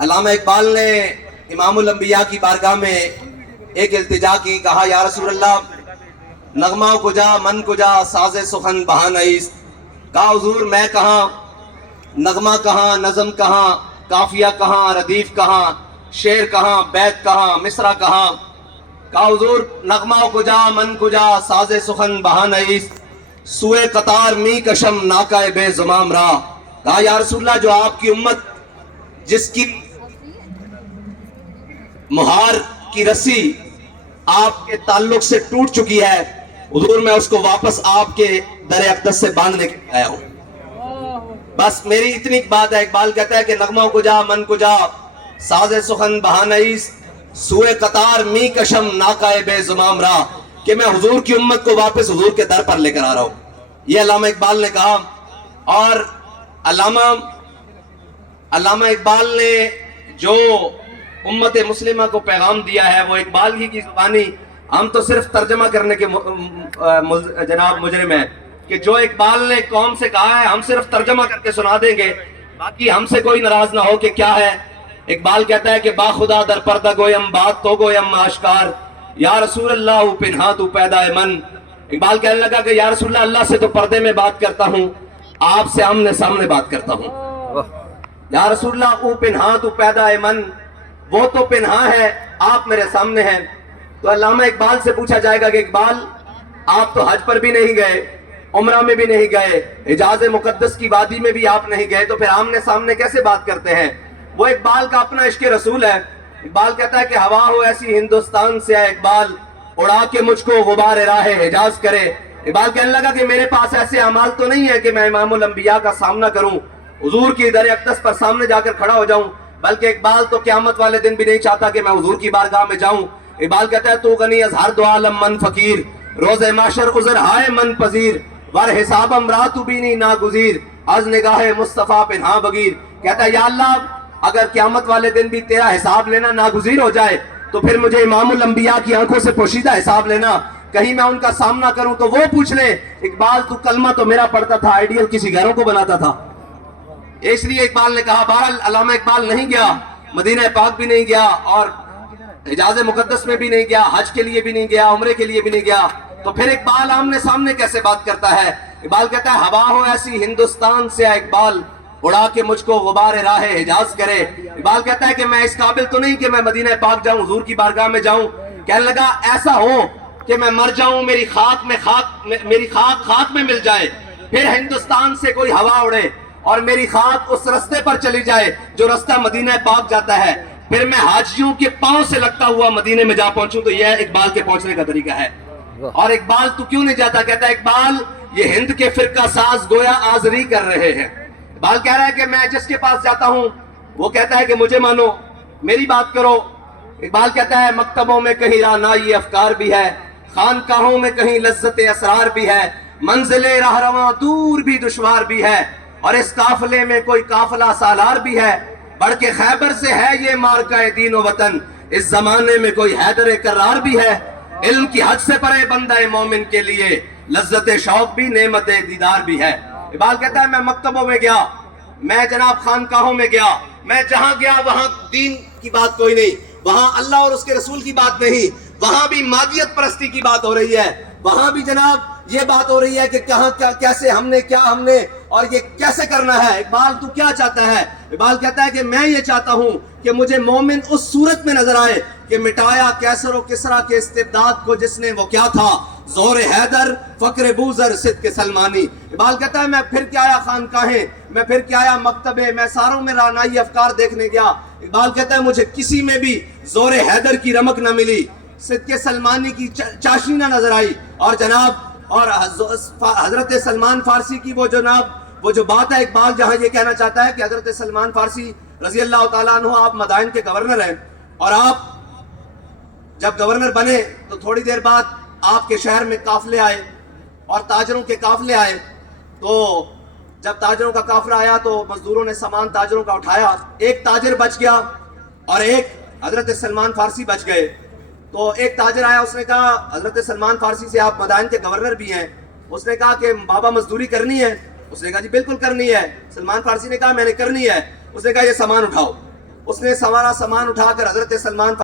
علامہ اقبال نے امام الانبیاء کی بارگاہ میں ایک التجا کی، کہا یا رسول اللہ نغمہ کجا من کجا ساز سخن بہا نیست. کہا حضور میں کہاں، نغمہ کہاں، نظم کہاں، قافیہ کہاں، ردیف کہاں، شعر کہاں، بیت کہاں، مصرع کہاں. کہا حضور نغمہ کجا من کجا ساز سخن بہا نیست، سوئے قطار می کشم ناکہ بے زمام را. کہا یا رسول اللہ جو آپ کی امت جس کی مہار کی رسی آپ کے تعلق سے ٹوٹ چکی ہے، حضور میں اس کو واپس آپ کے در اقدس سے باندھنے کے لیے آیا ہوں. بس میری اتنی بات ہے. اقبال کہتا ہے کہ نغمہ کجا من کجا ساز سخن بہا نیست، سوئے قطار می کشم ناکہ بے زمام را، کہ میں حضور کی امت کو واپس حضور کے در پر لے کر آ رہا ہوں. یہ علامہ اقبال نے کہا. اور علامہ اقبال نے جو امت مسلمہ کو پیغام دیا ہے وہ اقبال ہی کی زبانی، ہم تو صرف ترجمہ کرنے کے جناب مجرم ہیں کہ جو اقبال نے قوم سے کہا ہے ہم صرف ترجمہ کر کے سنا دیں گے، باقی ہم سے کوئی ناراض نہ ہو کہ کیا ہے. اقبال کہتا ہے کہ با خدا در پردہ گویم بات تو گویم آشکار، یا رسول اللہ پنہا تو پیدا من. اقبال کہنے لگا کہ یا رسول اللہ سے تو پردے میں بات کرتا ہوں، آپ سے آمنے سامنے بات کرتا ہوں. یا رسول اللہ او پنہا تو پیدا من، وہ تو پنہا ہے آپ میرے سامنے ہیں. تو علامہ اقبال سے پوچھا جائے گا کہ اقبال آپ تو حج پر بھی نہیں گئے، عمرہ میں بھی نہیں گئے، حجاز مقدس کی وادی میں بھی آپ نہیں گئے، تو پھر آمنے سامنے کیسے بات کرتے ہیں؟ وہ اقبال کا اپنا عشق رسول ہے. اقبال کہتا ہے کہ ہوا ہو ایسی ہندوستان سے اے اقبال، اڑا کے مجھ کو غبار راہ حجاز کرے. اقبال کہنے لگا کہ میرے پاس ایسے اعمال تو نہیں ہے کہ میں امام الانبیاء کا سامنا کروں، حضور کی در اقدس پر سامنے جا کر کھڑا ہو جاؤں، بلکہ اقبال تو قیامت والے دن بھی نہیں چاہتا کہ میں حضور کی بارگاہ میں جاؤں. اقبال کہتا ہے تو غنی از ہر دو عالم من فقیر، روز معشر عذر ہائے من پذیر، ور حسابم رات بینی ناگزیر، از نگاہ مصطفیٰ پنہا بگیر. کہتا ہے یا اللہ اگر قیامت والے دن بھی تیرا حساب لینا ناگزیر ہو جائے تو پھر مجھے امام الانبیاء کی آنکھوں سے پوشیدہ حساب لینا، کہیں میں ان کا سامنا کروں تو وہ پوچھ لیں اقبال تو کلمہ تو میرا پڑھتا تھا، آئیڈیل کسی گھروں کو بناتا تھا. اس لیے اقبال نے کہا. بہرحال علامہ اقبال نہیں گیا، مدینہ پاک بھی نہیں گیا، اور حجاز مقدس میں بھی نہیں گیا، حج کے لیے بھی نہیں گیا، عمرے کے لیے بھی نہیں گیا. تو پھر اقبال آمنے سامنے کیسے بات کرتا ہے؟ اقبال کہتا ہے ہوا ہو ایسی ہندوستان سے اقبال، اڑا کے مجھ کو غبار راہ حجاز کرے. اقبال کہتا ہے کہ میں اس قابل تو نہیں کہ میں مدینہ پاک جاؤں، حضور کی بارگاہ میں جاؤں. کہنے لگا ایسا ہو کہ میں مر جاؤں، میری خاک خاک میں مل جائے، پھر ہندوستان سے کوئی ہوا اڑے اور میری خاک اس رستے پر چلی جائے جو رستہ مدینہ پاک جاتا ہے، پھر میں حاجیوں کے پاؤں سے لگتا ہوا مدینے میں جا پہنچوں. تو یہ اقبال کے پہنچنے کا طریقہ ہے. اور اقبال تو کیوں نہیں جاتا؟ کہتا ہے اقبال یہ ہند کے فرقہ ساز گویا آزری کر رہے ہیں. اقبال کہہ رہا ہے کہ میں جس کے پاس جاتا ہوں وہ کہتا ہے کہ مجھے مانو، میری بات کرو. اقبال کہتا ہے مکتبوں میں کہیں رعنائی افکار بھی ہے، خانقاہوں میں کہیں لذت اسرار بھی ہے، منزل رہرواں دور بھی دشوار بھی ہے، اور اس قافلے میں کوئی قافلہ سالار بھی ہے، بڑھ کے خیبر سے ہے یہ مارکہ دین و وطن، اس زمانے میں کوئی حیدر کرار بھی ہے، علم کی حد سے پرے بندہ مومن کے لیے لذت شوق بھی نعمت دیدار بھی ہے. اقبال کہتا ہے میں مکتبوں میں گیا، میں جناب خانقاہوں میں گیا، میں جہاں گیا وہاں دین کی بات کوئی نہیں، وہاں اللہ اور اس کے رسول کی بات نہیں، وہاں بھی مادیت پرستی کی بات ہو رہی ہے، وہاں بھی جناب یہ بات ہو رہی ہے کہ کہاں کیسے ہم نے اور یہ کیسے کرنا ہے. اقبال تو کیا چاہتا ہے؟ اقبال کہتا ہے کہ میں یہ چاہتا ہوں کہ مجھے مومن اس صورت میں نظر آئے کہ مٹایا کیسر و کسرا کے استبداد کو جس نے، وہ کیا تھا؟ زور حیدر، فقر بوذر، صدق سلمانی. اقبال کہتا ہے میں پھر کیا آیا خانقاہیں، میں پھر کیا آیا مکتبے، میں ساروں میں رعنائی افکار دیکھنے گیا. اقبال کہتا ہے مجھے کسی میں بھی زور حیدر کی رمق نہ ملی، صدق سلمانی کی چاشنی نہ نظر آئی، اور جناب اور حضرت سلمان فارسی کی وہ جو بات ہے. اقبال جہاں یہ کہنا چاہتا ہے کہ حضرت سلمان فارسی رضی اللہ تعالیٰ عنہ آپ مدائن کے گورنر ہیں، اور آپ جب گورنر بنے تو تھوڑی دیر بعد آپ کے شہر میں قافلے آئے اور تاجروں کے قافلے آئے. تو جب تاجروں کا قافلہ آیا تو مزدوروں نے سامان تاجروں کا اٹھایا، ایک تاجر بچ گیا اور ایک حضرت سلمان فارسی بچ گئے. تو ایک تاجر آیا، اس نے کہا حضرت سلمان فارسی سے آپ مدائن کے گورنر بھی ہیں، اس نے کہا کہ بابا مزدوری کرنی ہے؟ اس نے کہا جی بالکل کرنی ہے. سلمان فارسی نے کہا میں نے کرنی ہے. اس نے کہا یہ سامان اٹھاؤ. اس نے سارا سامان اٹھا کر حضرت سلمان